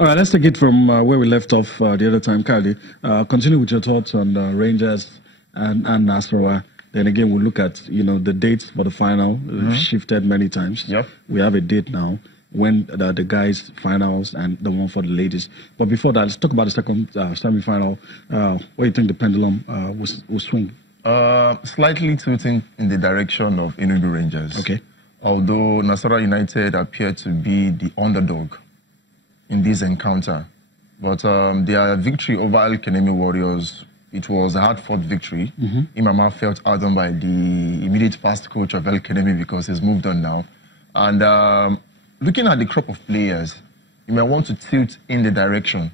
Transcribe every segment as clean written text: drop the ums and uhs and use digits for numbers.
All right, let's take it from where we left off the other time. Kylie, continue with your thoughts on Rangers and Nasarawa. Then again, we'll look at, the dates for the final. We've shifted many times. Yep. We have a date now when the guys' finals and the one for the ladies. But before that, let's talk about the second semi-final. What do you think the pendulum will swing? Slightly tilting in the direction of Enugu Rangers. Okay. Although Nasarawa United appear to be the underdog in this encounter. But their victory over El Kanemi Warriors, it was a hard-fought victory. Imama felt outdone by the immediate past coach of El Kanemi because he's moved on now. And looking at the crop of players, you may want to tilt in the direction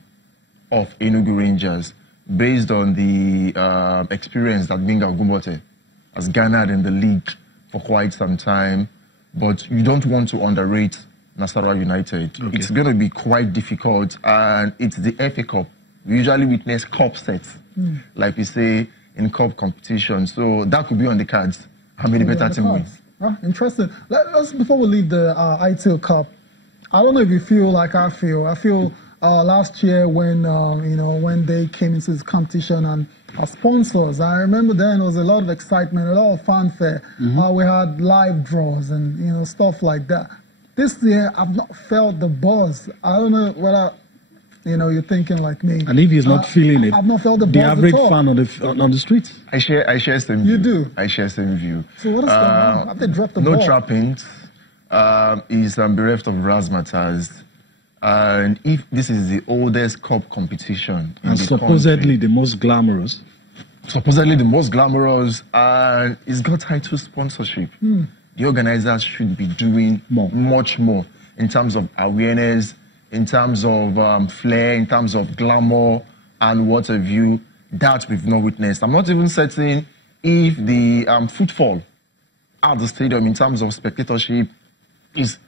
of Enugu Rangers based on the experience that Minga Ogumbote has garnered in the league for quite some time. But you don't want to underrate Nasarawa United. Okay. It's going to be quite difficult, and it's the FA Cup. We usually witness cup sets, like we say in cup competition. So that could be on the cards. How many better team wins? Interesting. Let's before we leave the AITEO Cup, I don't know if you feel like I feel. I feel last year when when they came into this competition and our sponsors, I remember then there was a lot of excitement, a lot of fanfare. We had live draws and stuff like that. This year, I've not felt the buzz. I don't know whether you're thinking like me. And if he's not feeling it, I've not felt the buzz. The average fan on the streets. I share same view. You do. I share same view. So what is going on? Have they dropped the ball? No trappings. He's bereft of razzmatazz. And if this is the oldest cup competition in and the supposedly country, the most glamorous. And it's got title sponsorship. The organizers should be doing much more in terms of awareness, in terms of flair, in terms of glamour, and what have you, that we've not witnessed. I'm not even certain if the footfall at the stadium in terms of spectatorship is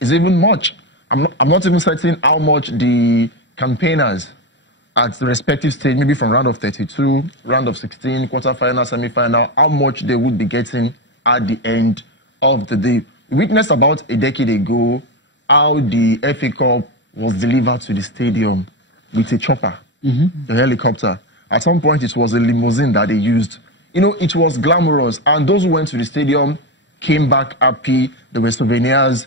even much. I'm not even certain how much the campaigners at the respective stage, maybe from round of 32, round of 16, quarterfinal, semi-final, how much they would be getting at the end of the day. We witnessed about a decade ago how the FA Cup was delivered to the stadium with a chopper, a helicopter. At some point, it was a limousine that they used. It was glamorous, and those who went to the stadium came back happy. There were souvenirs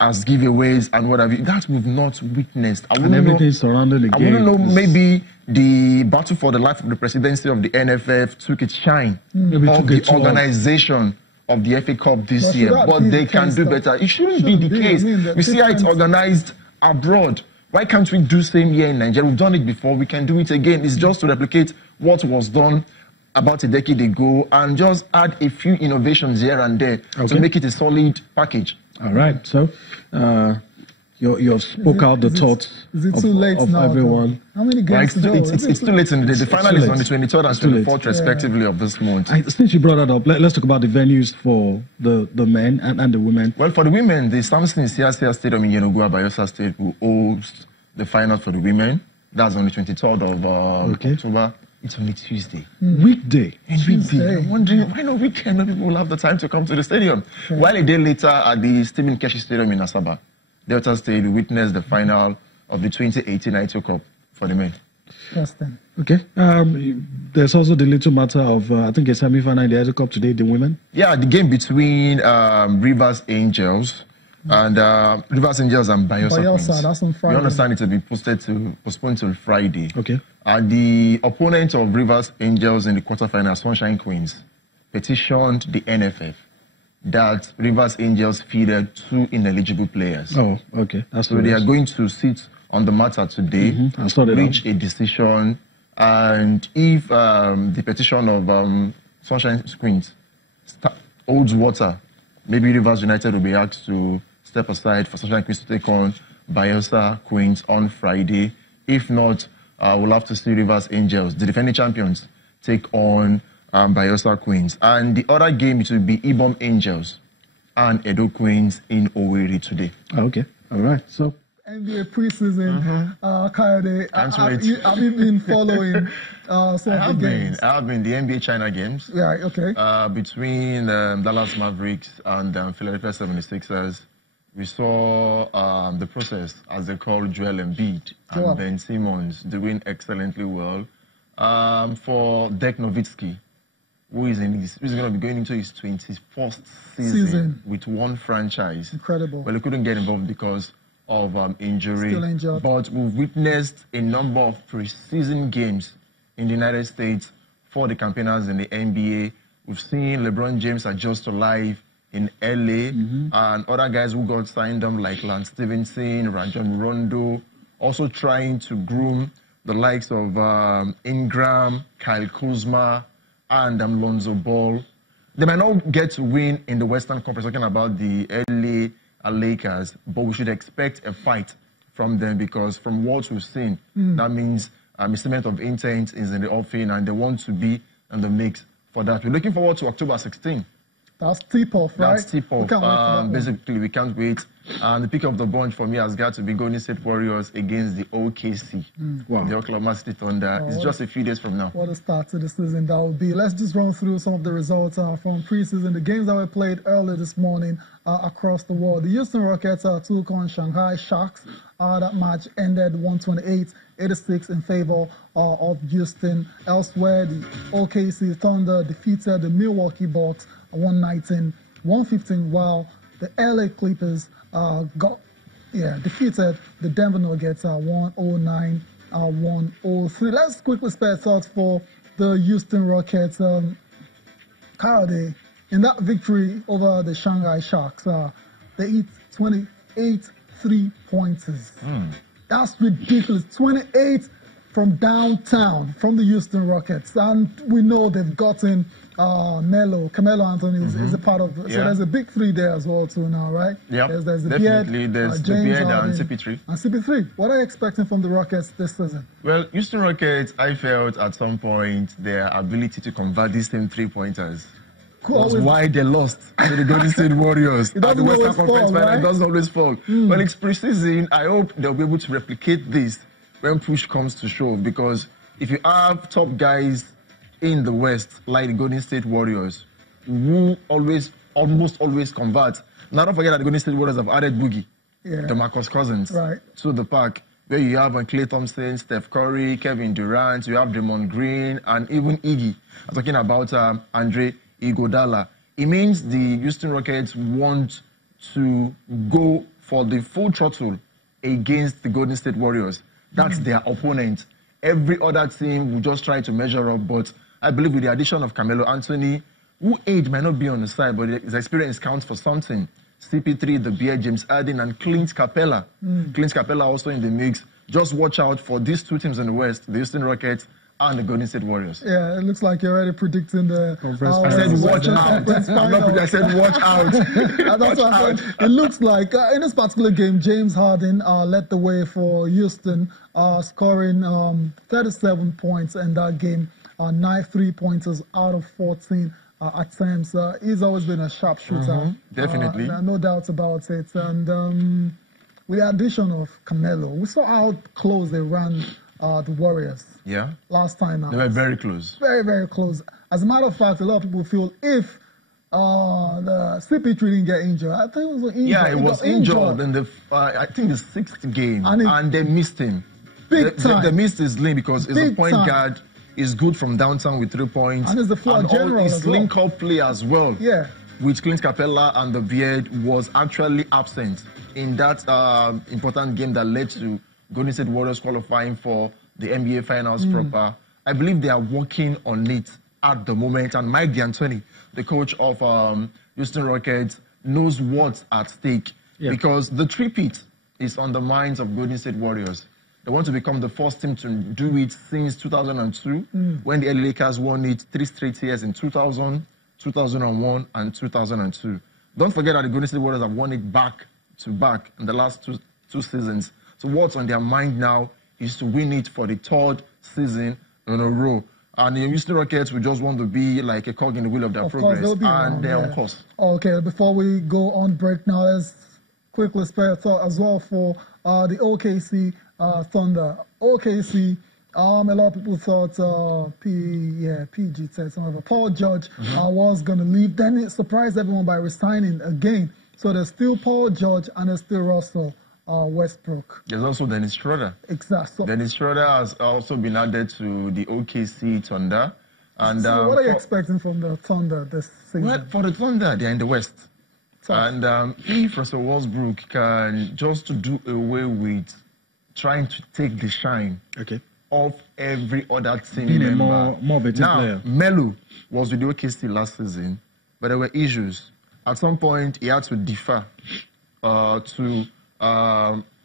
as giveaways and what have you. That we've not witnessed. And everything surrounding the game. I wouldn't know, maybe the battle for the life of the presidency of the NFF took its shine of the organization of the FA Cup this year, but they can do better. It shouldn't be the case. We see how it's organized abroad. Why can't we do same here in Nigeria? We've done it before. We can do it again. It's just to replicate what was done about a decade ago and just add a few innovations here and there to make it a solid package. All right. So you have spoke out the thoughts of everyone. How many games to go? It's too late in the day. The final is on the 23rd and 24th, respectively, of this month. Since you brought that up, let's talk about the venues for the men and the women. Well, for the women, the Samson Siasia Stadium in Yenagoa, Bayelsa State, will host the final for the women. That's on the 23rd of October. It's on a Tuesday. Weekday. Weekday. I'm wondering, why not weekend? No people will have the time to come to the stadium. While a day later at the Stephen Keshi Stadium in Asaba, Delta State witnessed the final of the 2018 AITEO Cup for the men. Interesting. Okay. There's also the little matter of, I think, a semi-final in the AITEO Cup today, the women. Yeah, the game between Rivers Angels and Rivers Angels and Bayelsa. That's on Friday. We understand it will be postponed till Friday. Okay. And the opponent of Rivers Angels in the quarterfinal, Sunshine Queens, petitioned the NFF that Rivers Angels feeded 2 ineligible players. Oh, okay. So they are going to sit on the matter today, reach a decision, and if the petition of Sunshine Queens holds water, maybe Rivers United will be asked to step aside for Sunshine Queens to take on Bayelsa Queens on Friday. If not, we'll have to see Rivers Angels, the defending champions, take on Bayelsa Queens. And the other game, it will be Ibom Angels and Edo Queens in Owerri today. Okay, all right. So NBA preseason, Kayode, have you been following some of the games? I have been. The NBA China games. Yeah, okay. Between Dallas Mavericks and Philadelphia 76ers. We saw the process, as they call Joel Embiid and Ben Simmons, doing excellently well. For Dirk Nowitzki, who's going to be going into his 21st season with one franchise. Incredible. But he couldn't get involved because of injury. Still injured. But we've witnessed a number of preseason games in the United States for the campaigners in the NBA. We've seen LeBron James adjust to life in LA, and other guys who got signed up like Lance Stevenson, Rajon Rondo, also trying to groom the likes of Ingram, Kyle Kuzma, and Lonzo Ball. They might not get to win in the Western Conference, talking about the LA Lakers, but we should expect a fight from them, because from what we've seen, that means a statement of intent is in the offing, and they want to be in the mix for that. We're looking forward to October 16th. That's tip-off, right? That's tip-off. Basically, we can't wait. And the pick of the bunch for me has got to be Golden State Warriors against the OKC, the Oklahoma City Thunder. It's just a few days from now. What a start to the season that will be. Let's just run through some of the results from preseason. The games that were played earlier this morning across the world. The Houston Rockets took on Shanghai Sharks. That match ended 128-86 in favor of Houston. Elsewhere, the OKC Thunder defeated the Milwaukee Bucks 119-115, while the LA Clippers defeated the Denver Nuggets 109-103. Let's quickly spare thoughts for the Houston Rockets. Kyle, in that victory over the Shanghai Sharks, they hit 28 3-pointers. That's ridiculous. 28 from downtown, from the Houston Rockets. And we know they've gotten Carmelo Anthony is a part of it. So there's a big three there as well too now, right? Yeah, there's the definitely. Beard, there's James the Beard Harden, and CP3. And CP3. What are you expecting from the Rockets this season? Well, Houston Rockets, I felt at some point their ability to convert these same three-pointers was why they lost to the Golden State Warriors at the Western Conference Final. It doesn't always fall. When it's preseason, I hope they'll be able to replicate this when push comes to shove, because if you have top guys in the West, like the Golden State Warriors, who almost always convert. Now, don't forget that the Golden State Warriors have added Boogie, DeMarcus Cousins, to the pack, where you have Klay Thompson, Steph Curry, Kevin Durant, you have Draymond Green, and even Iggy. I'm talking about Andre Iguodala. It means the Houston Rockets want to go for the full throttle against the Golden State Warriors. That's their opponent. Every other team will just try to measure up, but I believe with the addition of Carmelo Anthony, who age might not be on the side, but his experience counts for something. CP3, the Beard, James Harden, and Clint Capella. Clint Capella also in the mix. Just watch out for these two teams in the West, the Houston Rockets and the Golden State Warriors. Yeah, it looks like you're already predicting the conference. I said watch out. I said watch out. That's what I said. It looks like in this particular game, James Harden led the way for Houston, scoring 37 points in that game, 9 3-pointers out of 14 attempts. He's always been a sharpshooter. Definitely. No doubt about it. And with the addition of Carmelo, we saw how close they ran the Warriors. Last time out. They were very close. Very, very close. As a matter of fact, a lot of people feel if the CP3 didn't get injured, I think it was injured. Yeah, it was injured in the, I think the 6th game, and they missed him. Big time. They missed his lane because he's a point guard. He's good from downtown with 3 points. And he's the floor general his link-up play as well. Yeah. With Clint Capella and the Beard was actually absent in that important game that led to Golden State Warriors qualifying for the NBA Finals proper. I believe they are working on it at the moment. And Mike D'Antoni, the coach of Houston Rockets, knows what's at stake because the three-peat is on the minds of Golden State Warriors. They want to become the first team to do it since 2002, when the LA Lakers won it 3 straight years in 2000, 2001, and 2002. Don't forget that the Golden State Warriors have won it back-to-back in the last two seasons. So what's on their mind now is to win it for the 3rd season in a row. And the Houston Rockets will just want to be like a cog in the wheel of their progress. And they're on course. Okay, before we go on break now, let's quickly spare a thought as well for the OKC Thunder. OKC, a lot of people thought PG said some of it. Paul George was going to leave. Then it surprised everyone by resigning again. So there's still Paul George and there's still Russell Westbrook. There's also Dennis Schroeder. Exactly. So, Dennis Schroeder has also been added to the OKC Thunder. And so what are you expecting from the Thunder this season? Well, for the Thunder, they're in the West. Tough. And if Russell Westbrook can just do away with trying to take the shine off every other team being member. a more of a team player. Melo was with the OKC last season, but there were issues. At some point, he had to defer to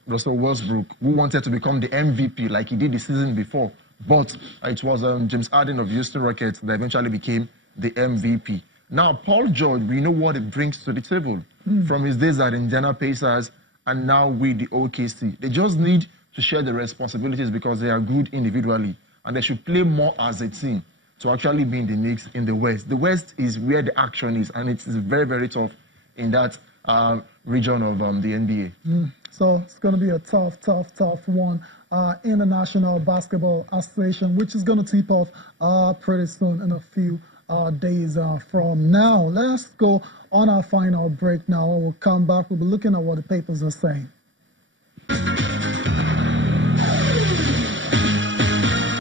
Russell Westbrook, who wanted to become the MVP like he did the season before. But it was James Harden of Houston Rockets that eventually became the MVP. Now, Paul George, we know what it brings to the table from his days at Indiana Pacers and now with the OKC. They just need to share the responsibilities because they are good individually and they should play more as a team to actually be in the mix in the West. The West is where the action is, and it is very, very tough in that region of the NBA. So it's going to be a tough one in the National Basketball Association, which is going to tip off pretty soon in a few days from now. Let's go on our final break now. When we'll come back, we'll be looking at what the papers are saying.